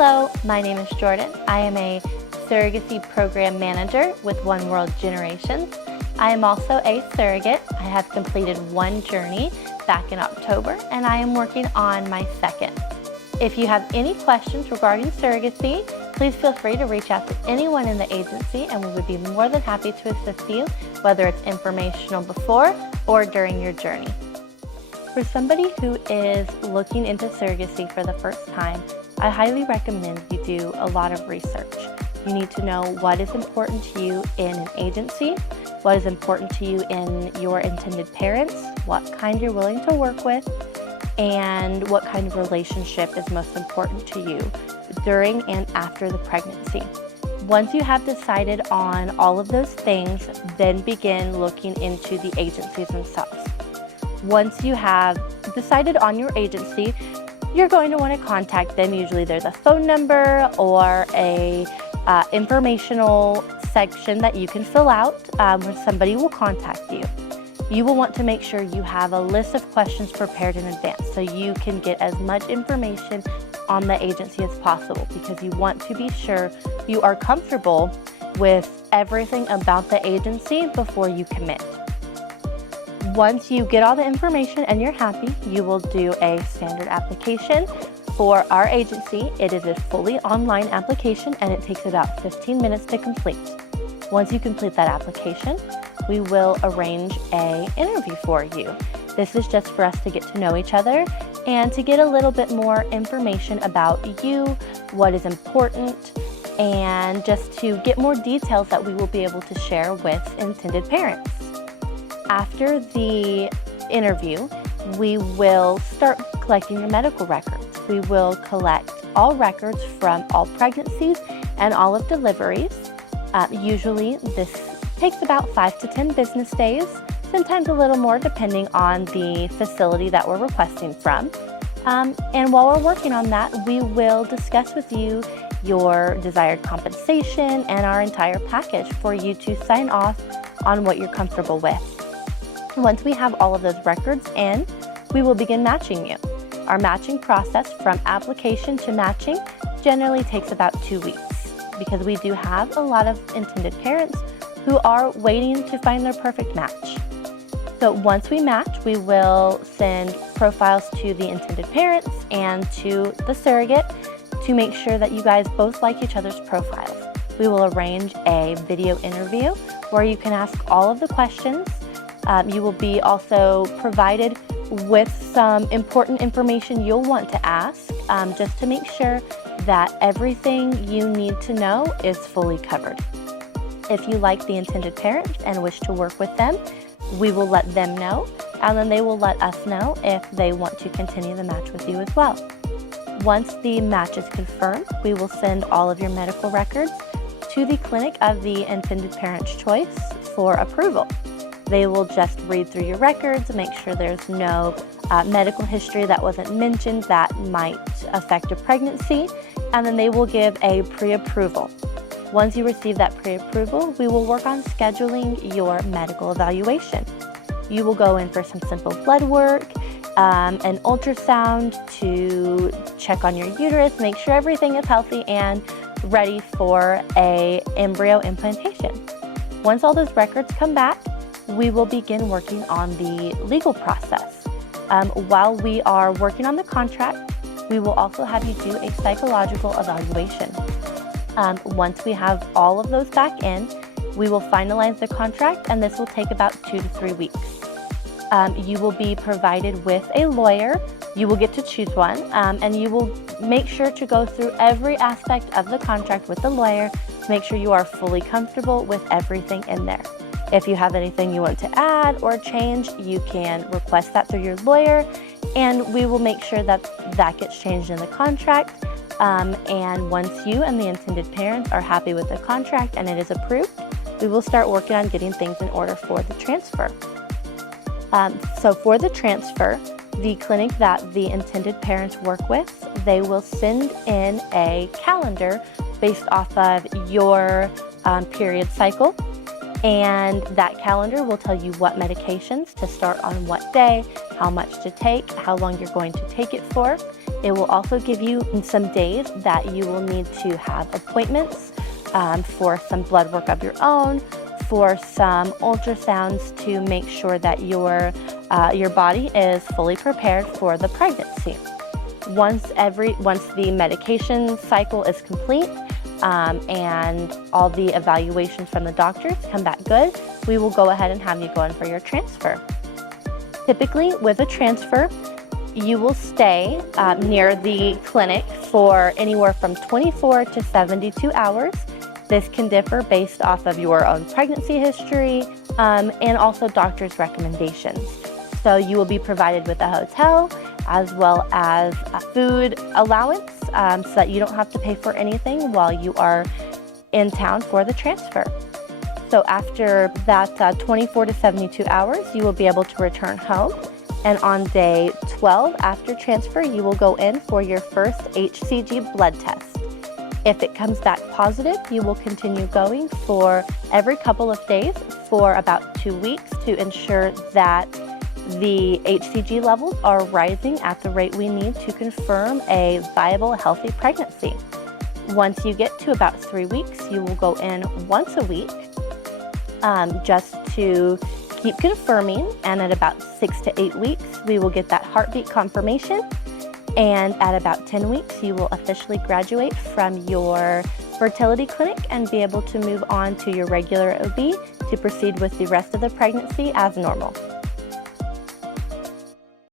Hello, my name is Jordan. I am a surrogacy program manager with One World Generations. I am also a surrogate. I have completed one journey back in October, and I am working on my second. If you have any questions regarding surrogacy, please feel free to reach out to anyone in the agency, and we would be more than happy to assist you, whether it's informational before or during your journey. For somebody who is looking into surrogacy for the first time, I highly recommend you do a lot of research. You need to know what is important to you in an agency, what is important to you in your intended parents, what kind you're willing to work with, and what kind of relationship is most important to you during and after the pregnancy. Once you have decided on all of those things, then begin looking into the agencies themselves. Once you have decided on your agency, you're going to want to contact them. Usually there's a phone number or a informational section that you can fill out where somebody will contact you. You will want to make sure you have a list of questions prepared in advance so you can get as much information on the agency as possible, because you want to be sure you are comfortable with everything about the agency before you commit. Once you get all the information and you're happy, you will do a standard application for our agency. It is a fully online application and it takes about 15 minutes to complete. Once you complete that application, we will arrange an interview for you. This is just for us to get to know each other and to get a little bit more information about you, what is important, and just to get more details that we will be able to share with intended parents. After the interview, we will start collecting your medical records. We will collect all records from all pregnancies and all of deliveries. Usually this takes about 5 to 10 business days, sometimes a little more depending on the facility that we're requesting from. And while we're working on that, we will discuss with you your desired compensation and our entire package for you to sign off on what you're comfortable with. Once we have all of those records in, we will begin matching you. Our matching process from application to matching generally takes about 2 weeks, because we do have a lot of intended parents who are waiting to find their perfect match. So once we match, we will send profiles to the intended parents and to the surrogate to make sure that you guys both like each other's profiles. We will arrange a video interview where you can ask all of the questions. You will be also provided with some important information you'll want to ask, just to make sure that everything you need to know is fully covered. If you like the intended parents and wish to work with them, we will let them know, and then they will let us know if they want to continue the match with you as well. Once the match is confirmed, we will send all of your medical records to the clinic of the intended parent's choice for approval. They will just read through your records, make sure there's no medical history that wasn't mentioned that might affect a pregnancy, and then they will give a pre-approval. Once you receive that pre-approval, we will work on scheduling your medical evaluation. You will go in for some simple blood work, an ultrasound to check on your uterus, make sure everything is healthy and ready for an embryo implantation. Once all those records come back, we will begin working on the legal process. While we are working on the contract, we will also have you do a psychological evaluation. Once we have all of those back in, we will finalize the contract, and this will take about 2 to 3 weeks. You will be provided with a lawyer. You will get to choose one, and you will make sure to go through every aspect of the contract with the lawyer to make sure you are fully comfortable with everything in there. If you have anything you want to add or change, you can request that through your lawyer, and we will make sure that that gets changed in the contract. And once you and the intended parents are happy with the contract and it is approved, we will start working on getting things in order for the transfer. So for the transfer, the clinic that the intended parents work with, they will send in a calendar based off of your period cycle. And that calendar will tell you what medications to start on what day, how much to take, how long you're going to take it for, It will also give you some days that you will need to have appointments for some blood work of your own, for some ultrasounds to make sure that your body is fully prepared for the pregnancy. Once the medication cycle is complete and all the evaluations from the doctors come back good, we will go ahead and have you go in for your transfer. Typically, with a transfer, you will stay near the clinic for anywhere from 24 to 72 hours. This can differ based off of your own pregnancy history and also doctor's recommendations. So you will be provided with a hotel as well as a food allowance so that you don't have to pay for anything while you are in town for the transfer. So after that 24 to 72 hours, you will be able to return home. And on day 12 after transfer, you will go in for your first HCG blood test. If it comes back positive, you will continue going for every couple of days for about 2 weeks to ensure that the HCG levels are rising at the rate we need to confirm a viable, healthy pregnancy. Once you get to about 3 weeks, you will go in once a week just to keep confirming, and at about 6 to 8 weeks, we will get that heartbeat confirmation, and at about 10 weeks, you will officially graduate from your fertility clinic and be able to move on to your regular OB to proceed with the rest of the pregnancy as normal.